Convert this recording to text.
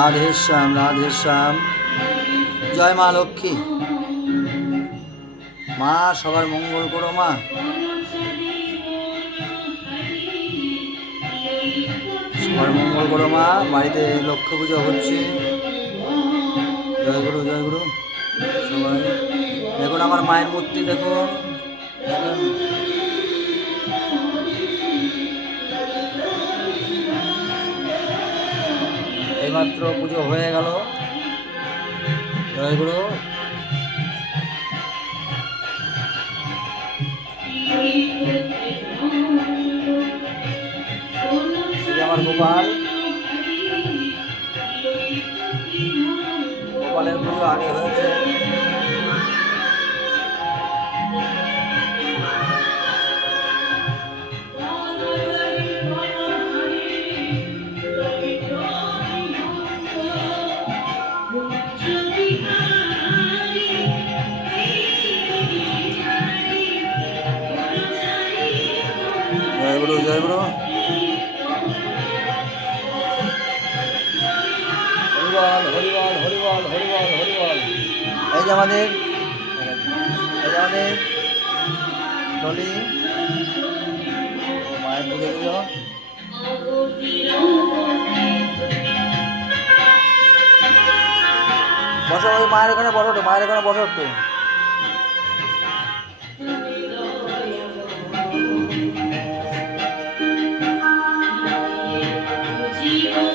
রাধে শ্যাম। জয় মা লক্ষ্মী। মা সবার মঙ্গল করো মা। সবার মঙ্গল করো মা। বাড়িতে লক্ষ্মী পুজো হচ্ছে। জয় গুরু জয় গুরু। সবাই দেখুন আমার মায়ের মূর্তি দেখুন, দেখুন এইমাত্র পুজো হয়ে গেল। জয় গুরু। আমার গোপাল, গোপালের পুজো আগে হয়েছে। জয় গুরু জয় গুরু। হরিবল হরিবল হরিবল হরিবল হরিবল। এই যে আমাদের ডলি মায়ের পুজো দিল। বসো ওই মায়ের এখানে বসো, মায়ের এখানে বসো একটু।